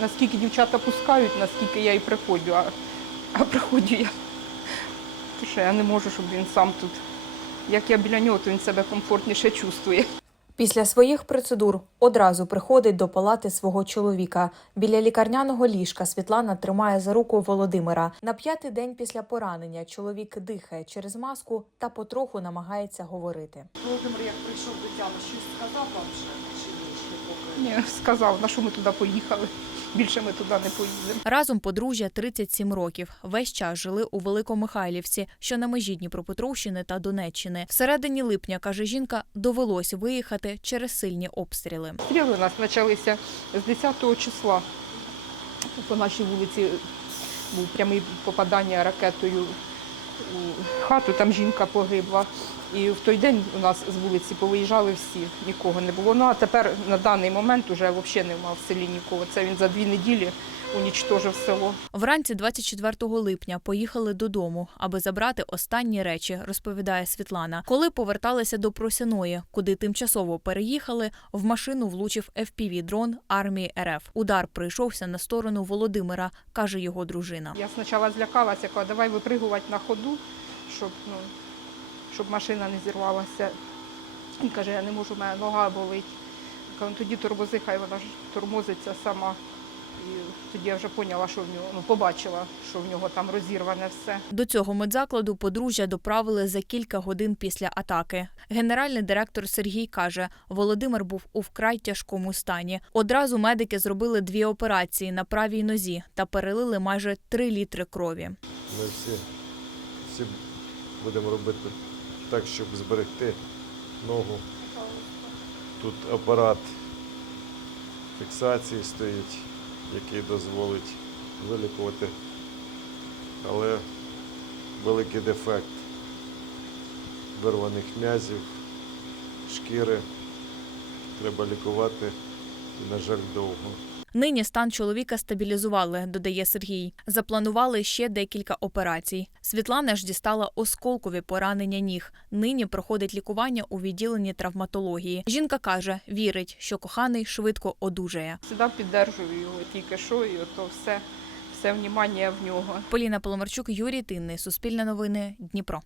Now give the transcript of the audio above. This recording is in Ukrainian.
наскільки дівчата пускають, наскільки я і приходжу, а, а приходжу я. Тому що я не можу, щоб він сам тут. Як я біля нього, то він себе комфортніше чувствує. Після своїх процедур одразу приходить до палати свого чоловіка. Біля лікарняного ліжка Світлана тримає за руку Володимира. На п'ятий день після поранення чоловік дихає через маску та потроху намагається говорити. Володимир, як прийшов до тями, щось сказав вам вже чи ні, ще поки? Ні, сказав, на що ми туди поїхали. Більше ми туди не поїдемо. Разом подружжя 37 років. Весь час жили у Великомихайлівці, що на межі Дніпропетровщини та Донеччини. Всередині липня, каже жінка, довелось виїхати через сильні обстріли. Стріли у нас почалися з 10 числа. По нашій вулиці був прямий попадання ракетою у хату, там жінка погибла. І в той день у нас з вулиці повиїжджали всі, нікого не було. Ну а тепер на даний момент вже взагалі немає в селі нікого. Це він за дві неділі унічтожив село. Вранці 24 липня поїхали додому, аби забрати останні речі, розповідає Світлана. Коли поверталися до Просяної, куди тимчасово переїхали, в машину влучив FPV-дрон армії РФ. Удар прийшовся на сторону Володимира, каже його дружина. Я спочатку злякалася, кажу, давай випригувати на ходу, щоб, ну, щоб машина не зірвалася. Він каже, я не можу, у мене нога болить. Кажу, «Ну, тоді тормози, хай вона ж тормозиться сама. І тоді я вже поняла, що в нього, ну, побачила, що в нього там розірване все. До цього медзакладу подружжя доправили за кілька годин після атаки. Генеральний директор Сергій каже, Володимир був у вкрай тяжкому стані. Одразу медики зробили дві операції на правій нозі та перелили майже три літри крові. Ми всі, всі будемо робити так, щоб зберегти ногу. Тут апарат фіксації стоїть, який дозволить вилікувати, але великий дефект вирваних м'язів, шкіри. Треба лікувати і, на жаль, довго. Нині стан чоловіка стабілізували, додає Сергій. Запланували ще декілька операцій. Світлана ж дістала осколкові поранення ніг. Нині проходить лікування у відділенні травматології. Жінка каже, вірить, що коханий швидко одужає. Сюди піддержую його тільки що, і ото все, все внімання в нього. Поліна Поломарчук, Юрій Тинний, Суспільне новини, Дніпро.